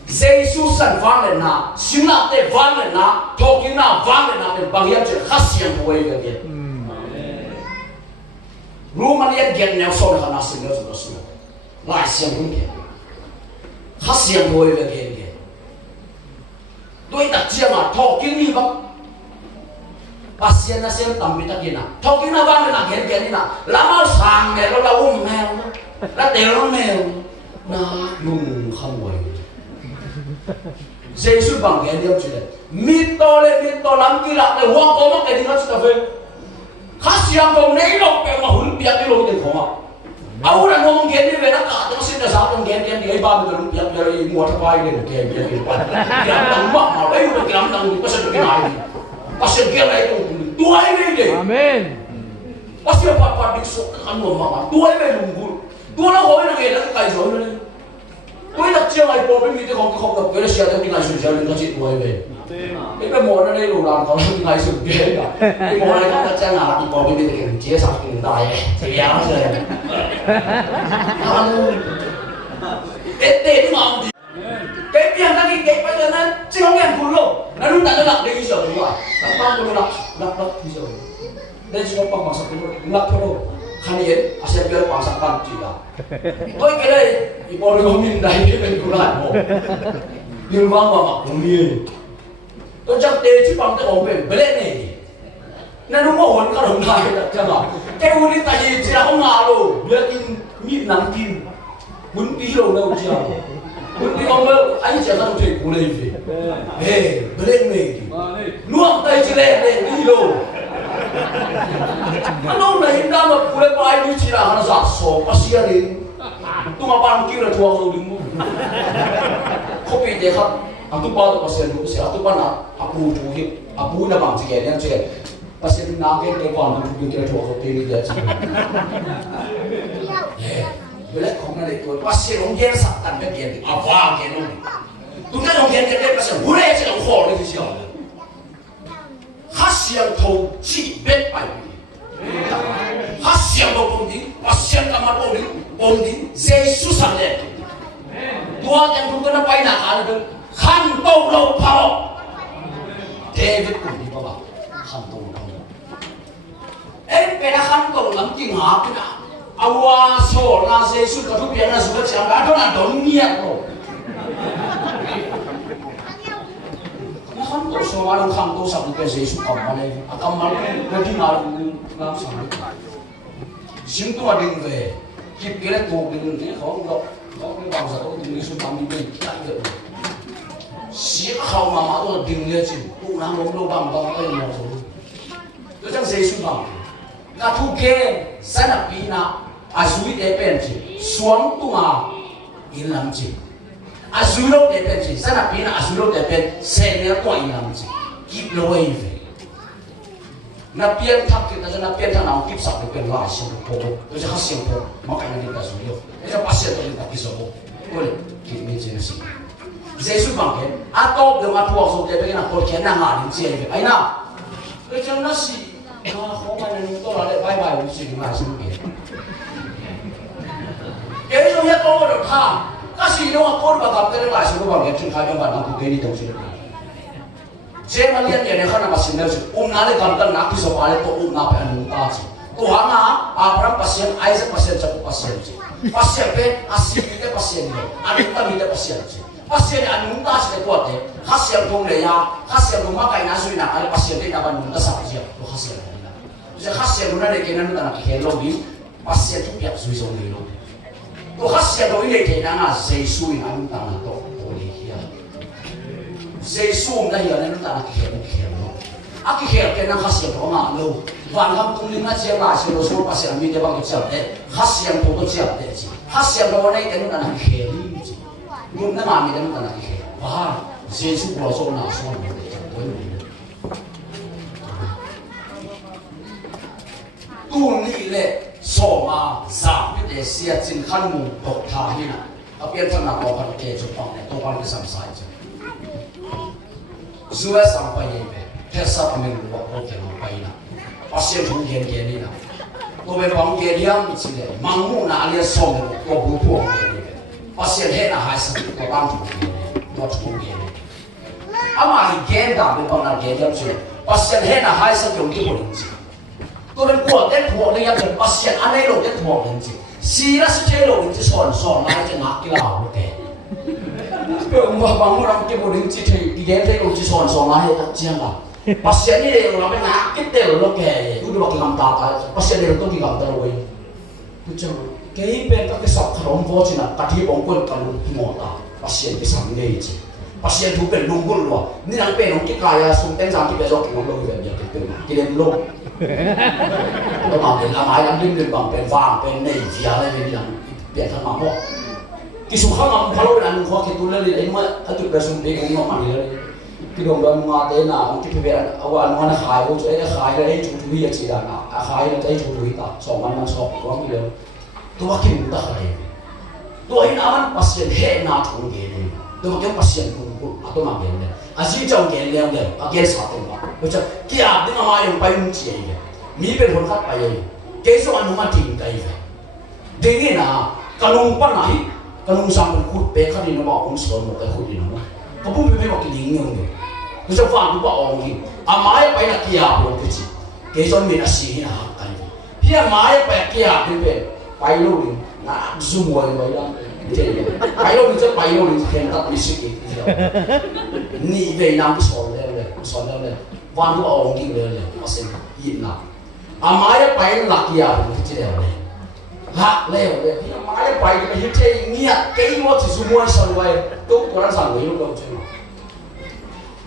Jesus sản vang lên nào, sinh nạp để vang lên nào, thọ kiến nào vang lên nào, để bằng hiệp chuyện khát xiang của ấy cái gì. Romania get neo sau này khả sinh nữa rồi lại xiang cũng kia, khát xiang của ấy cái gì. Tôi đặt chiang à, thọ kiến đi bằng, pasien là xem tầm bị tắc gì nào, thọ kiến nào vang lên nào cái gì nào, làm áo sang này nó là mèo, là tiểu nó mèo, na lùng không quay. Jesus bằng cái điều chuyện này, mít to lắm kia là để hoang có mất cái gì nó sẽ về, khát xiang trong này đâu cái mà huấn biếc cái lối tiền không à, áo là nó không cái gì về nó cả nó xin là sao trong cái gì ba mươi đồng biếc rồi mua thằng vai lên cái cái đồng bạc mà lấy được cái đồng có sự cái này, có sự cái này tuổi này đi, amen, có sự phát đi số cái nguồn mà tuổi này lùng bùn, tuổi nó hỏi là cái nó cái rồi này. Tôi đặt chiang ai problem như thế không gặp cái xe theo cái này sửa lên nó chỉ đuổi về cái món ở đây đủ làm có cái này sửa ghế cả cái món này đặt chiang nào thì có cái cái chế sạc cái tài thì áo rồi tết mà cái tiền ra cái bây giờ nó chỉ không nghe cuốn luôn nó đúng là nó lặng đi rồi đúng rồi nó bao nhiêu lặng đi rồi đây chỉ có bằng sạc cái lặng thôi khăn yến, sẽ biết bằng sạc bằng chỉ là với cái đây thì bọn nó nhìn thấy cái bên của lại một nhưng vang vào mặt cũng liền tôi chắc tê chứ bằng cái ống bên bên này nên nó hồn các đồng này là chưa bảo cái hồn đi tại vì chỉ là không ngờ đâu biết in nhịn nắng kim muốn tí đâu đâu chưa muốn tí ông đâu anh chỉ ra một thầy của này về bên này nuốt tay chỉ lên đi đâu ano na hinda na pula pa ay ni sila na zakso pasiya din tumapang kira tuwa ko din mo kopi de khat atu pa to pasiya no se atu pa na apu na bang sige yan sige pasiya din na ke te pa na tu kira tuwa ko te ni de sige bele khong na de ko pasiya ong ger sak tan be gen awa ke no tu ka ong gen ke pasiya hure se ong ho le siya khát xiang thâu chỉ biết bài khát xiang đâu ôm đi khát xiang cả mặt ôm đi Jesus sang đây tua yang chúng ta bay nào cả được khăn đâu đâu phao David cùng đi bao khăn đâu đâu em bé đã khăn đâu lắm kinh hả cái nào awa so na Jesus cả thứ biển là sự kiện chẳng đã đó là đón nghiệt rồi khăn tổ số mà đông khăn tổ sập cái giấy số cầm mà này cầm mà cái đi nào làm sao xin tôi định về kịp cái này thuộc định này không đâu có cái bằng giờ tôi định số cầm đi lại được xí khâu mà tôi định lên chứ cũng làm không đâu bằng cái nào rồi tôi chẳng giấy số bằng cái thu kê sẽ là bị na azui để bên chứ xuống tu mà in làm chứ azui đâu để bên chứ sẽ là bị na azui đâu để bên sẽ nhớ tôi in làm chứ kịp lâu ấy về na pian thắp kita cho na pian thằng nào kịp sắp được bên lại xem được bộ tôi sẽ khắc xem bộ mà cái này kita suy yếu cái cho pasien tôi kita kịp bộ boleh kịp mình chỉ là gì Giêsu bằng cái atop được mà thuộc rồi để bên nào tôi kén năng hàng gì vậy ấy nào cái chân nó gì nó không phải là tôi nói để bye bye một chuyện mà xin biết cái trong hết tôi được tha cái gì nó tôi mà gặp cái lại xin bằng cái chuyện khai trong bản năng của cái đi đâu chứ Saya melihat dia nak nak pasien dia, nale kantor nak kisah pada tu nak penuh tas. Tuhan nak apa pasien, aja pasien cakup pasien. Pasien pe asli kita pasien dia, anu kita pasien. Pasien anu tas kita kuat deh. Hasil dong le ya, hasil dong makai nasi nak ada pasien dia nak anu tas apa dia, tu hasil. Jadi hasil dong ada kena nak kena lagi, pasien tu biar suai suai lo. Tu hasil dong ini kena nak sesuai anu tanah tu. Giêsu đã hiểu nên chúng ta là hiểu nó, cái hiểu cái năng khắc sẹo đó mà lâu, vạn năm tung linh nó chia lại xin lỗi số bác sĩ làm như thế bằng cái chợ đấy, khắc sẹo thủ tục chợ đấy chứ, khắc sẹo đó này cái chúng ta là hiểu đi chứ, nhưng nó làm như thế chúng ta là hiểu, và Giêsu bảo số nào số nào để chẳng tới mình, tu ni lệ số mà giảm cái để xia trên khăn mù độc thà như nào, ở bên trong nào có phần kê chụp bằng này, tôi quan cái sắm sai chứ. Sudah sampai ni, terasa kami lupa okey sampai na. Pasien tu gen ni na. Tu memang gen dia mesti le. Mangu na alia song tu buku gen ni. Pasien he na hai sakit tu bang tu gen ni. Tu gen ni. Ama gen dah memang na gen dia mesti. Pasien he na hai sakit tu boleh mesti. Tu memang kuat ni yang pasien aneh lo dia kuat mesti. Sira secelo mesti son na jangan kilau okey. Mà bằng một cái bộ đình chỉ thì đi đến đây ông chỉ sòn lại hết chiang à bác sĩ này là làm cái ngã cái đều nó kề tôi được làm ta bác sĩ này tôi đi làm ta rồi tôi chẳng cái bên các cái sọc khổng vô chỉ là cả thi bóng quân cả luôn thì mỏ ta bác sĩ cái sáng này chứ bác sĩ thu bên lung quân rồi nên là bên ông cái cài xuống tên giang cái bên đó cũng lâu rồi giờ cái đêm lung tôi bảo đến làm ai làm đêm đêm bằng bên vàng bên này gì à đây bên làm biển thằng mà họ kisah kami kalau dengan kau kita lihat ini mah itu bersumber dengan mana ni? Kita orang mengata na, kita beran awal mana khai, saya khai le itu dia cerita na, khai le itu cerita, soalan sok, kau bilang, tu akan mudah lagi. Tu ini aman pasien he na tu gini, tu macam pasien tu atau macam ni. Asyik jauh gini yang dia, agen satu lah. Macam kia dengan mana yang paling muci ni, ni berhormat pakai. Kesu anu mati kai. Dengan na, kalau umpan nahi. Kalau misalnya kut peka di nama orang Islam atau kut di nama, kamu memang makin dingin ni. Macam faham tu pak orang ni. Amai apa yang kia pun kecil. Kesan mina sih nak kan. Dia amai apa yang kia pun pailo ni. Nak semua yang bayar. Pailo ni je pailo ni hendak misik. Ni Vietnam soalnya le. Faham tu orang ni le. Masih ina. Amai apa yang nak kia pun kecil le. Hak leo le, mai pai cái hết thế nghe cái mà chỉ số mua sẵn vậy, tôi có đang sẵn vậy luôn đâu chứ.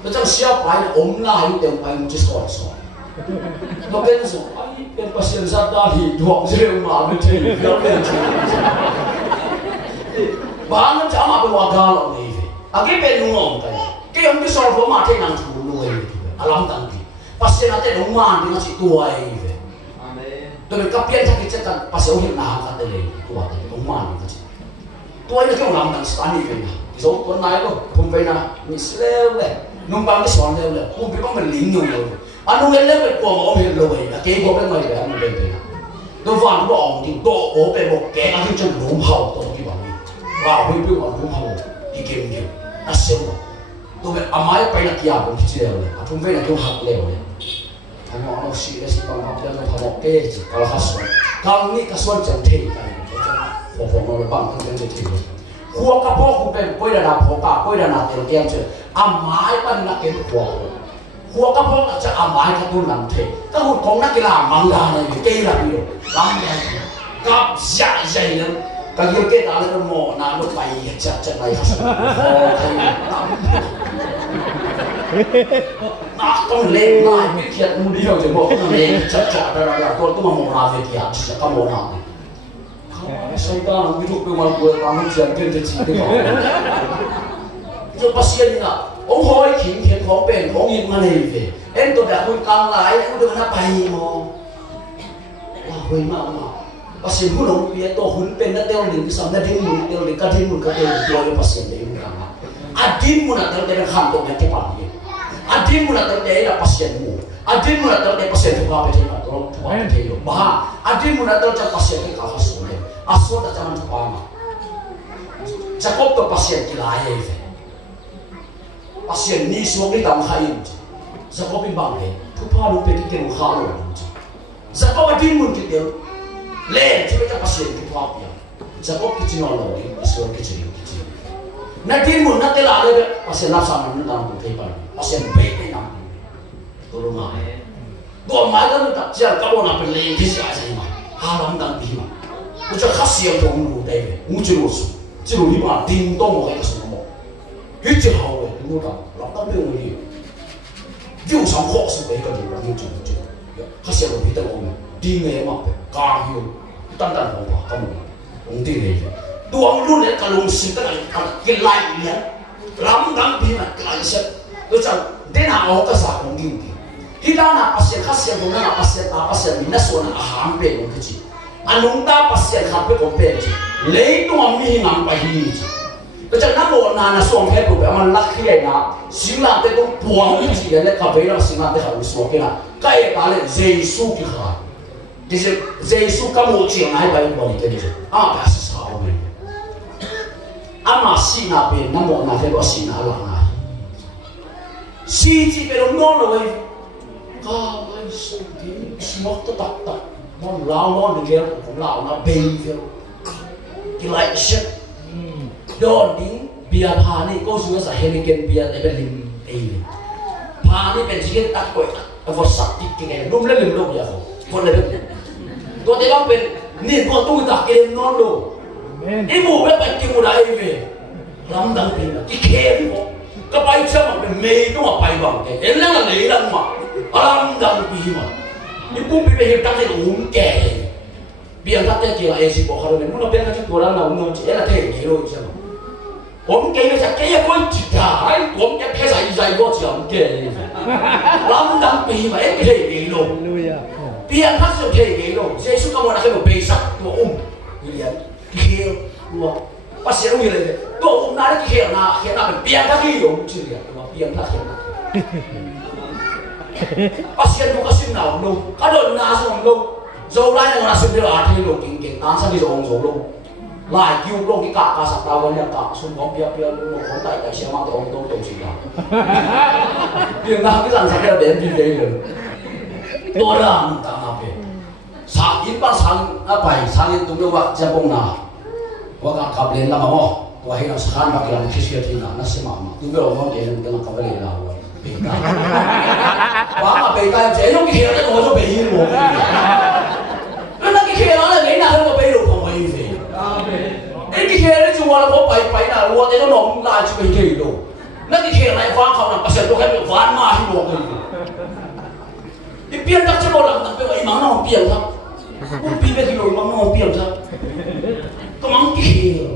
Tôi chẳng xia pai ôm lại tiền pai một chút sỏi. Tôi bên số, ai bên pasien sát đa thì thuộc riêng mà bên thế, nó bên thế. Bạn nó chả mà bên hoa ga lắm này vậy. Cái bên đúng không cái ông cái sỏi của mà thế năng thủ nuôi, alam tăng thì, pasien nó thế đúng mà thì nó chỉ tuổi vậy. Tôi kapian sakit cekan pas jauh nak kata dia kuat rumah ni tu. Tuai nak kau lam dan stani kena. Jauh tuan naik tu, pumpai na mislew le, numpang kesuan le, pumpai pun melinggung le. Anu le le kuat mau hilang le, kau kau pun mai le anu le le. Tu fan tu orang tu, tu orang pun kena tu cuma rumah tu di bawah. Wah, pumpai pun rumah di game. Asyik. Tu amai pai nak kia pun kecil le, pumpai nak kau hak le. Kamu orang sih bang dia nak hamok ke, kalau kasuan, kalau ni kasuan jangan teh kan, orang orang bang tu jangan teh. Kuah kapok kupen, kau dah nak poka, kau dah nak terkiam je, amai pan na ken khua ka phong cha amai ka tu nam the ka hu kong na kila mangla na ke la bi lam ya kap ja ja na ka yo ke ta le mo na lo pai cha cha lai ha na con lên lại biết thiệt muốn đi hiểu thì một con lên chắc chắn là tôi mà một hà về thiệt chỉ có một hà sai ta làm cái thuốc mà vừa làm không chuyện kia thì chỉ cái đó cho bác sĩ là ông hỏi khiến khó bền khó nhìn mà này về em tôi đã muốn càng lại cũng được nó bay mà là hồi mà bác sĩ muốn ông biết tôi muốn bên nó tiêu liền cái sắm nó đi muốn tiêu liền cái tiêu tôi bác sĩ đấy muốn làm adin muốn là tiêu để khám tôi cái bản gì adin muốn là tiêu để là pasien mu adin muốn là tiêu để pasien thuộc vào bên trong đó thuộc vào bên trong bah adin muốn là tiêu cho pasien cái cả số này số đã jangan thuộc vào mà Jacob to pasien kila ai vậy pasien ni xuống cái tầm hai Jacob bin bang đấy thuộc vào lúc bên cái tiền khá rồi Jacob adin muốn cái điều lên thì cái pasien thuộc vào vậy Jacob cái chuyện nào rồi xuống cái chuyện nanti mun nanti lah ada pasien lapsa mana dalam kehidupan pasien baik ni nam tolong ah dua malam tak siapa kau nak beli di sini aja mah haram dan bima ucap khas yang tuan lu dah muncul usul jiru lima ding dong mau ke semua itu hal itu tu tak lakukan dia ni dia usah kok sebagai kan dia muncul khas yang lebih teruk ding ni mah kaya tantan apa kamu ungti ni tuang lu ni kalau mesti kan kelai ni ram dang bima kelai set tu cak dia nak awak kesah mungkin kita nak pasien khas yang mana nak pasien minus wana hampir mungkin anong ta pasien hampir kompet lei tu ami ngam pahi tu cak nak bawa nana suam hebat aman laki na silang te tu buang itu dia nak kabel silang te harus suapnya kaya kali Yesus kita jadi Yesus kamu cium hai bayi bani jadi apa sesau ni ama si nape namo na hebo si na lang na si ji pero no lo wei ka wei so di smok to tak tak mon lao mon de gel ko lao na be gel ki lai shit don ding bia pha ni ko su sa heliken bia le belin ei pha ni ben ji tak ko vo sak ti ke lum le lim lo ya ko le to de long ben ni ko tu tak ke no lo ibu berapa timu dah ini, ramdang pina, ikhlas mo, kapay siya magmay itu ngapay bang, elang ang elang ma, ramdang pina, ibu bibihip tak sa umke, biar tak kira esi bokar ni, muna biar tak kurang na umno, ela teh giro siya, umke ni sa kaya ko cita, ay umke pesa isay ko siya umke, ramdang pina, teh giro, biar tak siya teh giro, saya suka mo na kayo besak to bilian. Kêu luôn, bác sĩ nói như tôi hôm nay cái kêu na mình biếng các cái dụng chưa được, mà biếng các kêu na, bác sĩ không có xin nào luôn, các đội na xong luôn, dầu lại là xin được ăn thì luôn kinh tan sang đi rồi rồi luôn, lại kêu luôn cái cả sạc tàu vẫn cả xung quanh biếng luôn, không tại cái xe mang tới ông tôi gì cả, biếng na cái rằng sẽ là đến như thế rồi, tôi làm ta làm về. Inpan sang itu tu buat jabung na, buat kabel lama mo, buat hilang sekarang bagi orang Kristian tina, nasi mama, tu berorang dia dengan kabel lah, beda. Wah, beda je, yang kira tu orang beda mo. Nak kira orang lain nak orang beda pun boleh je. Ini kira tu orang mau pai na, orang dia tu nom lah cuma kira tu. Nak kira naik faham kau nak pasal tu kan faham mah hidup tu. Biar tak cepat orang tak boleh mana orang biar tak. Biar kita orang biar tak. Kemang kira.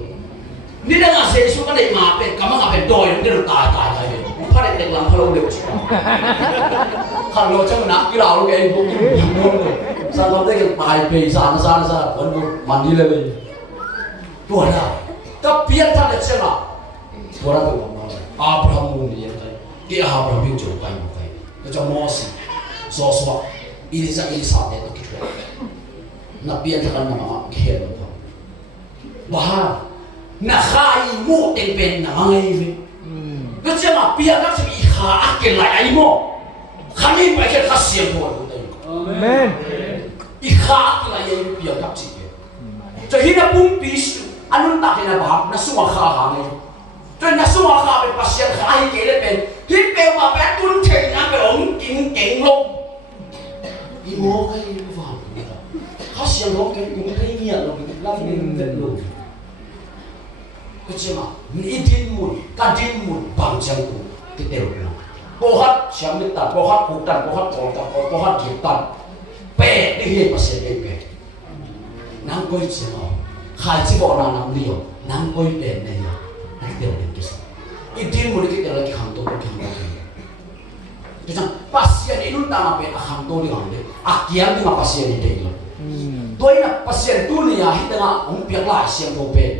Ni dah ngasih suka dek ngapain? Kamu ngapain doy? Ni dah tai. Muka dek telang kalau lewat. Kalau macam nak kira orang kayak ibu bingung. Sampai dek pai sana. Kan mandi lagi. Tu ada. Kebiar tak ada siapa. Orang tu mana? Abraham ni yang kai. Dia Abraham yang jauh kai. Macam Moses. Sosok ini saat itu kita. Nabi yang akan nama kehel. Bahar, nak khai mu tempen nama ini. Macam apa yang nak sebut ikhah akil lagi mo. Kami pakai khasiat buat itu. Amen. Ikhah akil lagi biar tak sih. Jadi nak pun bis, anu tak kena bahar, nak semua khah kami. cho nên số họ khá về pasien khai cái đấy bên hít bèo mà bé tuân thịnh ăn cái ống kín kín luôn đi mua cái vào khá xiên nó cái cũng thấy nhẹ rồi mình làm nên việc luôn cái gì mà ít tin mùi cả tin mùi bằng chân của cái đều là bố hát sáng đến tận bố hát cụ tận bố hát cổ tận bố hát kiệt tận bè đi hết pasien đi bè nang coi gì mà khai chỉ bỏ nào nang liều nang coi đèn này nang đều đến cái sao ít tin mùi cái đều là cái hàng tốt cái hàng tốt cái sao pasien itu tanah bè hàng tốt đi hàng đấy akian đi mà pasien đi đấy tôi là pasien tu ni ya hita nga ông piang lại xem thô bè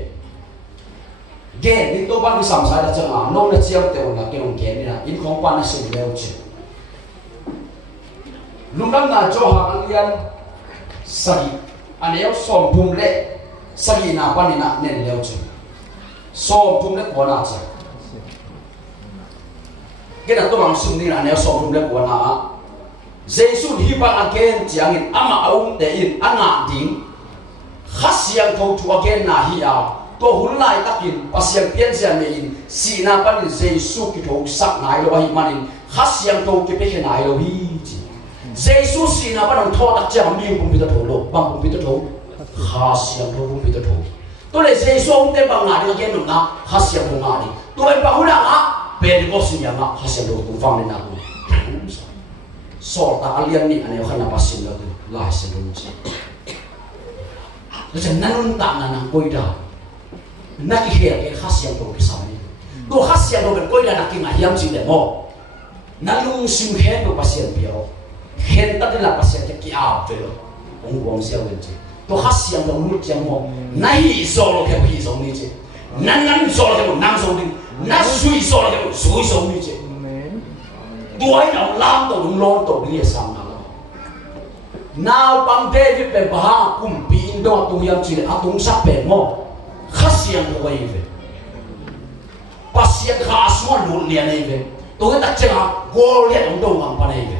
gen ni tôi ban đi sắm sai đã chẳng à nông là chiêm tiêu là cái ông gen này là in không quan là sự leo chứ lúc đó là cho hàng liên sagi anh ấy xóm thùng lệ sagi na quan ni na nên leo chứ xóm thùng lệ của na chứ cái đó tôi mang sung ni là anh ấy xóm thùng lệ của na Jesus hi bang again chiang in ama aum te in anga ding khasiang tho tu again na hi a to hun lai takin pasiang pian sian me in si na pan in Jesus ki tho sak nai lo hi manin khasiang tho ki pe nai lo hi chi Jesus si na pan tho tak chang mi pum pi ta tho lo bang pum pi ta tho khasiang tho pum pi ta tho to le Jesus om te bang na again no na khasiang tho nga ni to en bang hula nga pe ni ko si ya nga khasiang tho tu fang ni na ku sorta alien ni ane khana pasin la tu lai se dum chi lo chen nanun ta na nang koi da na ki he ke khasiang to ki sam ni to khasiang to ben koi da na ki nga hiam chi de mo na lung sim he to pasien bio hen ta de la pasien ke ki a ve lo ong wong sia wen chi to khasiang to lu chiang mo na hi so lo ke hi so ni chi nan so lo ke mo nan so ni na sui so lo ke mo sui so ni chi đuổi nó làm tổ đúng lon tổ đi sang nào bằng David về bà cùng pin đó tụi em chỉ là tung sắp về mò khát xiang của vậy về bắt xiang khá xuống luôn liền này về tôi cái chân à gol liền ông đông bằng này về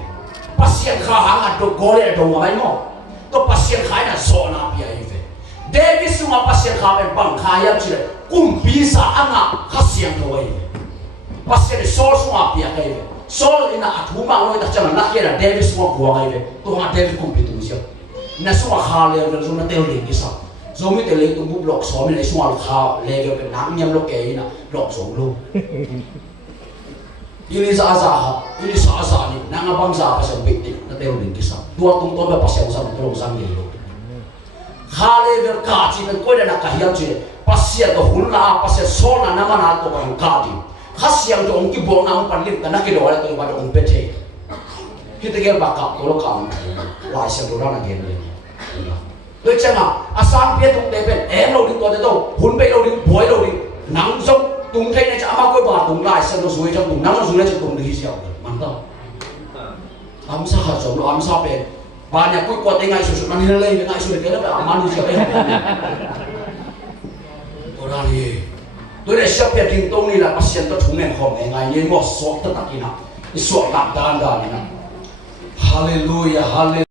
bắt xiang khá hàng à tôi gol liền đông bằng mò tôi bắt xiang khá là so na bia về David xuống bắt xiang khá về bằng khá em chỉ là cùng pin sa ăn à khát xiang của vậy bắt xiang so xuống à bia cái về Saul ina athuma loi tak chama nakera David semua buang ai ve to ha David kompitu sia na semua khale le zona teo le kisa zomi te le tumbu blok so me le semua kha le ge pe nam nyam lo ke ina blok so lo ini za ha ini sa ni nanga bang za pa sa big ni na teo le kisa dua tung to ba pa sa usam pro sang le lo khale ver ka chi ben ko na ka hiam chi pasia to hunla pasia so na na mana to ka di khasiang to ong ki bo na ong panlim kana ki do la to ba ong pethe hitegel ba ka to lo kam lai se do na gen le tôi chăng asam pia tung de ben em lo ding to de to hun be lo ding boy lo ding nang song tung thai na cha ma ko ba tung lai se lo suy trong tung nang lo suy na cha tung di siao man to am sa ha so lo am sa pe ba nya ko ko te ngai su man hin le ngai su de ke la man di siao ora ni tôi để sắp biệt hình tông này là pasien tôi chúng mình không ngày ngày một số tất cả kỹ năng số tạm đan đan này Hallelujah Hallelujah